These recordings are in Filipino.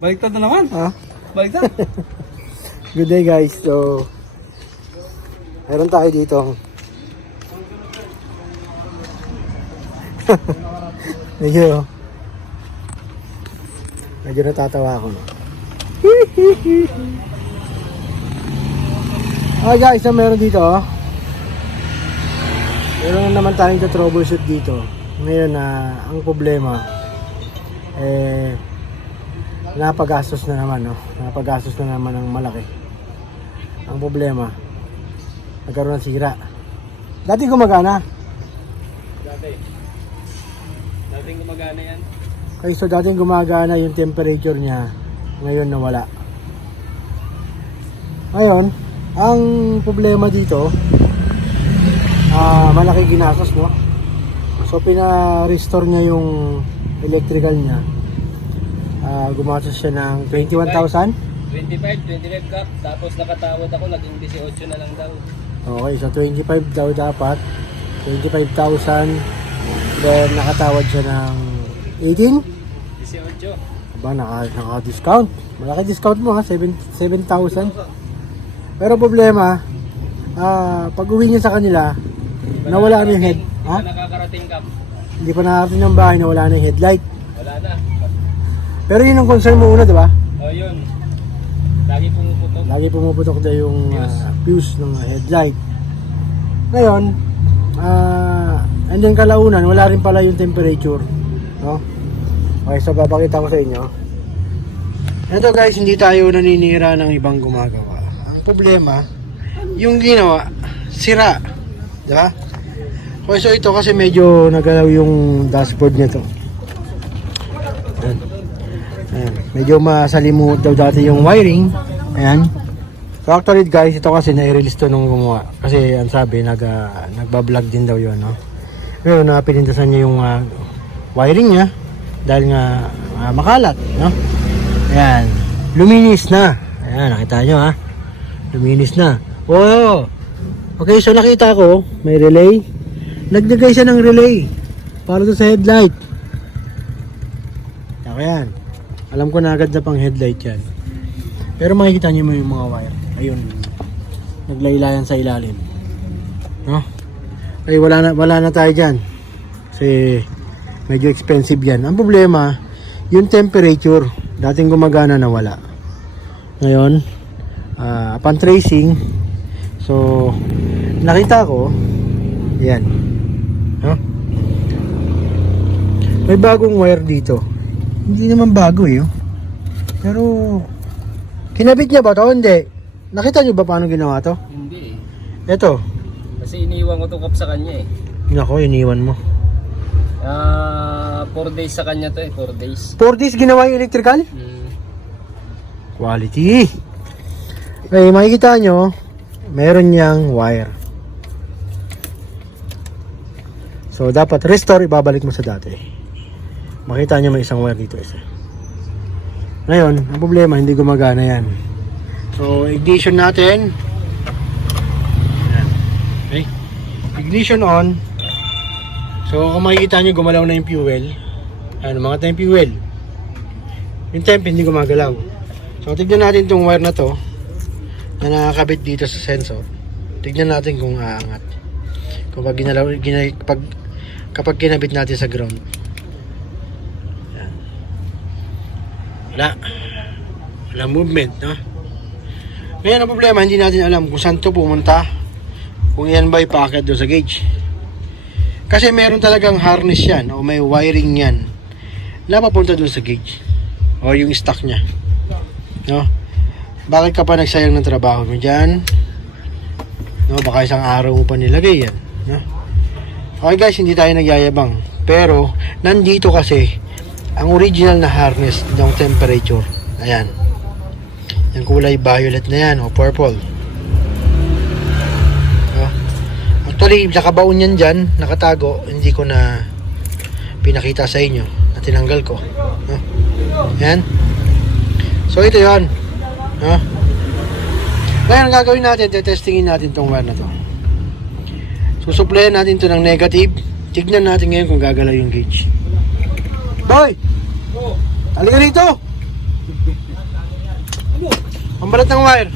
Baliktad na naman. Ha? Baliktad. Good day guys. So, meron tayo dito. medyo natatawa ako. No? Guys, so meron dito. Meron naman tayong troubleshoot dito. Ngayon ang problema napagastos na naman, no? Napagastos na naman ng malaki. Ang problema, nagkaroon ng sira. Dati gumagana. Dating gumagana yan. Okay, so dating gumagana yung temperature niya. Ngayon nawala. Ngayon, ang problema dito, malaki ginastos, no? So pina-restore niya yung electrical niya. Gumastos siya ng 21,000. 25 cup. Tapos nakatawad ako, naging 18 na lang daw. Okay, so 25 daw dapat. 25,000. Then nakatawad siya ng 18. 18. Aba, naka-discount. Malaki discount mo ha, 7,000. Pero problema, pag uwi niya sa kanila, nawala na yung head. Hindi pa nakakarating cup. Hindi pa nakarating ng bahay, nawala na yung headlight. Wala na. Pero yun ang concern mo una, di ba? O yun. Lagi pumuputok. Lagi pumuputok daw yung fuse ng headlight. Ngayon, and then kalaunan, wala rin pala yung temperature. No? Okay, so papakita ko sa inyo. Ito guys, hindi tayo naninira ng ibang gumagawa. Ang problema, yung ginawa, sira. Di ba? Okay, so ito kasi medyo nagalaw yung dashboard nito. Ayan. Ayan. Medyo masalimuot daw dati yung wiring. Ayan. So actually guys, ito kasi na-release to nung gumawa. Kasi ang sabi, nagbablog din daw yun. No? Pero pinintasan niya yung wiring niya. Dahil nga makalat. No? Ayan. Luminis na. Ayan, nakita nyo ha. Luminis na. Oh! Okay, so nakita ko, may relay. Naglagay siya ng relay para to sa headlight. Ako yan. Alam ko na agad na pang headlight yan. Pero makikita niyo mo yung mga wire. Ayun. Naglaylayan sa ilalim. No? Ay wala na tayo diyan. Kasi medyo expensive yan. Ang problema, yung temperature, dating gumagana na wala. Ngayon, upon tracing, so nakita ko, yan. No? May bagong wire dito. Hindi naman bago eh. Pero kinabit niya ba to? Hindi. Nakita niyo ba paano ginawa to? Hindi Ito. Kasi iniwan ko itong cup sa kanya eh. Nako, iniwan mo. 4 days sa kanya to eh. 4 days. 4 days ginawa yung electrical? Quality. Okay, makikita nyo, meron niyang wire. So, dapat restore, ibabalik mo sa dati. Makita nyo may isang wire dito isa. Ngayon, ang problema, hindi gumagana yan. So, ignition natin. Ayan. Okay. Ignition on. So, kung makikita nyo, gumalaw na yung fuel. Ano, mga time fuel. Yung temp, hindi gumagalaw. So, tignan natin itong wire na to na nakakabit dito sa sensor. Tignan natin kung aangat. Kung kapag kinabit natin sa ground. Yan. Wala movement, no? Ngayon ang problema, hindi natin alam kung saan to pumunta. Kung yan ba ipaakit doon sa gauge. Kasi meron talagang harness yan o may wiring yan na papunta doon sa gauge o yung stock nya, no? Bakit ka pa nagsayang ng trabaho mo dyan, no? Baka isang araw mo pa nilagay yan, no? Okay guys, hindi tayo nagyayabang, pero nandito kasi ang original na harness ng temperature. Ayan, yung kulay violet na yan o purple. Actually, nakabaon yan dyan, nakatago, hindi ko na pinakita sa inyo na tinanggal ko. No? Yan. So, ito yan. No? Ngayon, ang gagawin natin, testingin natin itong wire na to. Susuplayan natin ito ng negative. Tignan natin ngayon kung gagalaw yung gauge. Boy! Halika rito! Pambalat ng wire.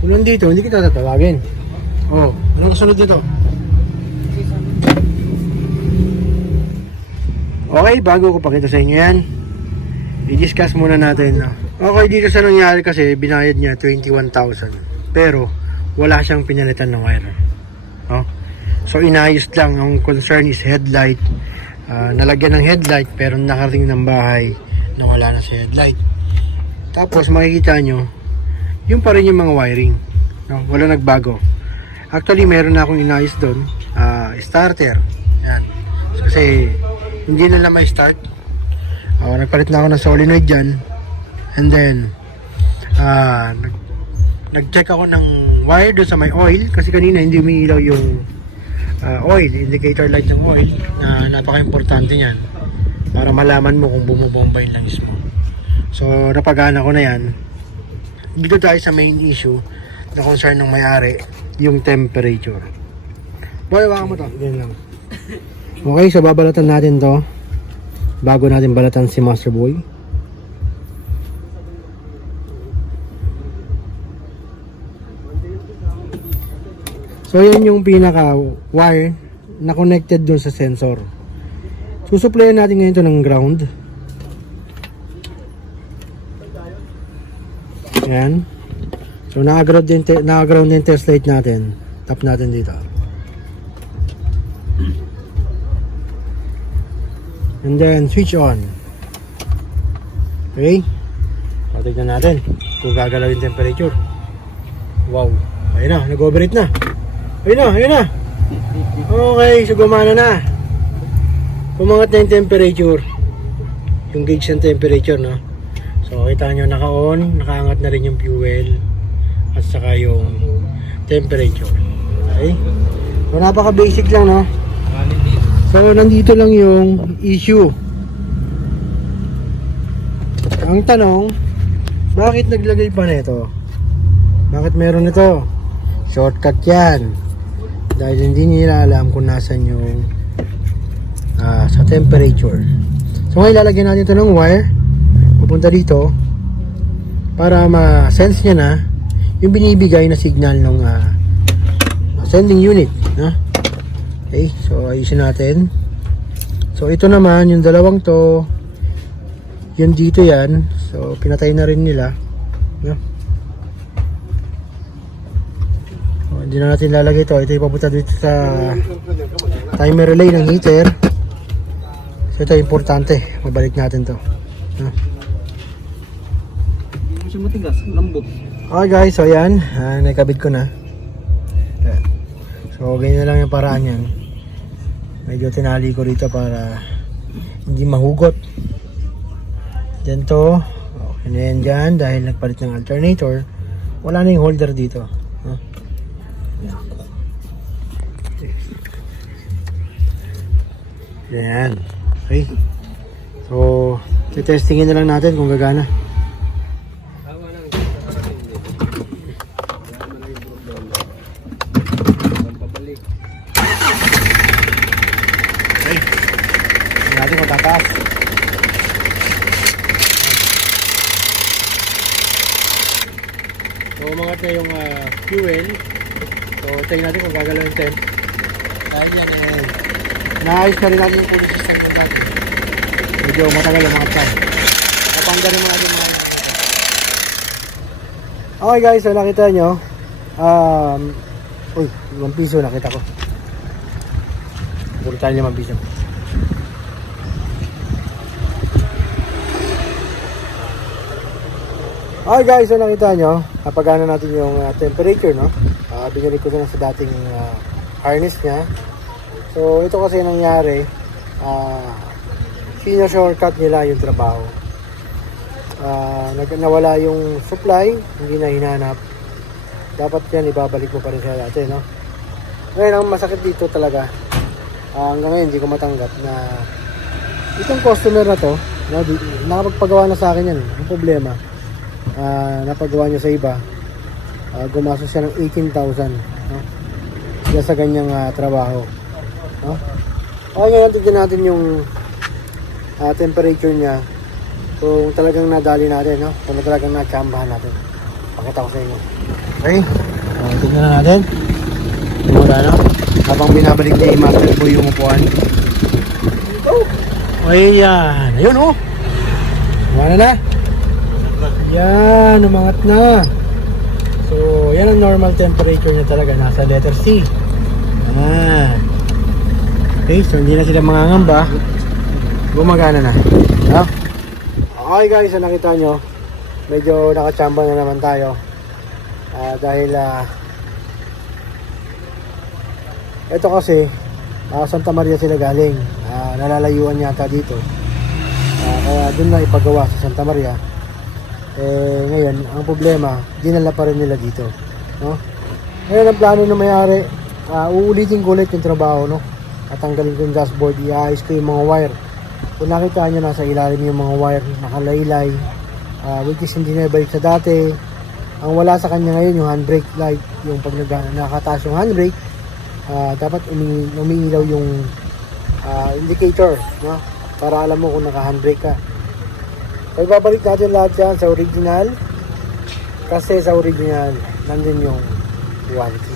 Kung nandito, hindi kita tatawagin. Oh, anong kasunod nito? Okay, bago ko pakita sa inyo yan, i-discuss muna natin. Okay, dito sa nangyari kasi, binayad niya 21,000. Pero, wala siyang pinalitan ng wire. Oh? So, inayos lang. Ang concern is headlight. Nalagyan ng headlight, pero nakarating ng bahay na wala na si headlight. Tapos, makikita nyo, yung pa rin yung mga wiring. No? Wala nagbago. Actually, meron na akong inayos doon. Starter. Yan. Kasi, hindi na lang may start. Nagpalit na ako ng solenoid dyan. And then, nag-check ako ng wire doon sa may oil. Kasi kanina hindi umiilaw yung oil, indicator light ng oil. Na napaka-importante yan. Para malaman mo kung bumubomba yung langis mo. So, napagana ko na yan. Dito tayo sa main issue na concern ng may-ari, yung temperature. Boy, waka mo to. Yan lang. Okay, so babalatan natin to bago natin balatan si Master Boy. So yan yung pinaka wire na connected dun sa sensor. Susuplayan natin ngayon to ng ground. Yan. So naka-ground yung test light natin. Tap natin dito. And then switch on. Okay? Tignan natin kung gagalaw yung temperature. Wow. Ayun na, nag-overheat na. Ayun na. Okay, so gumana na. Pumangat na yung temperature. Yung gauge ng temperature, no? So kita nyo, naka-on, nakaangat na rin yung fuel at saka yung temperature. Okay? So napaka-basic lang, no? So nandito lang yung issue. Ang tanong, bakit naglagay pa nito? Bakit meron ito? Shortcut yan. Dahil hindi nila alam kung nasan yung sa temperature. So ngayon lalagyan natin ito ng wire pupunta dito para ma-sense niya na yung binibigay na signal ng sending unit, no? Okay, so ayusin natin. So ito naman, yung dalawang to, yun dito yan. So pinatay na rin nila, no? So, hindi na natin lalagay ito. Ito ipapunta dito sa timer relay ng heater. So ito importante, mabalik natin to, no? Hindi siya matigas, lambot. Okay guys, so yan, nakabit ko na. So ganyan na lang yung paraan yan. Medyo tinali ko rito para hindi mahugot. Then to, okay na yan dyan dahil nagpalit ng alternator. Wala na yung holder dito. Yan. Okay. So, testingin na lang natin kung gagana. Natin kung tataas. So umangat na yung fuel. So tayo natin kung gagalaw yung temp. Dahil yan naayos na rin natin yung cooling system ng natin. Medyo matagal yung mga time. Kapangga rin natin mga. Okay guys, so nakita nyo uy, 5 piso nakita ko. Pulutan niya 5 piso. Okay guys, so nakita nyo, napagana natin yung temperature, no? Binili ko na sa dating harness niya. So ito kasi nangyari, shortcut nila yung trabaho. Nawala yung supply, hindi na hinanap. Dapat yan ibabalik mo pa rin sa dati, no? Ngayon ang masakit dito talaga, hanggang ngayon hindi ko matanggap na itong customer na to, nakapagpagawa na sa akin yan. Ang problema, napagawa niya sa iba, gumastos siya ng 18,000, no? Diyan sa ganyang trabaho, no? Okay, ngayon tignan natin yung temperature niya kung talagang nadali natin, no? Kung talagang natsambahan natin. Pakita ko sa inyo. Okay, tignan na natin. Wala na, habang binabalik ni Master Boy yung upuan. Ayan, ayun oh. Wala na. Yan, umangat na. So, yan ang normal temperature niya talaga. Nasa letter C. Okay, so hindi na sila mangangamba. Gumagana na. No? Okay guys, so nakita nyo, medyo nakachamba na naman tayo. Dahil ito kasi Santa Maria sila galing. Nalalayuan yata dito. Kaya dun na ipagawa sa Santa Maria. Ngayon, ang problema, dinala pa rin nila dito, no? Ngayon ang plano na mayari, uulitin ko ulit yung trabaho, no? Tatanggalin ko yung dashboard, iayos ko yung mga wire. Kung nakita nyo, nasa ilalim yung mga wire, nakalaylay, which is hindi na balik sa dati. Ang wala sa kanya ngayon yung handbrake light, yung pag nakataas yung handbrake, dapat umiilaw yung indicator, no? Para alam mo kung naka-handbrake ka. So, ibabalik natin lahat yan sa original, kasi sa original nandun yung warranty.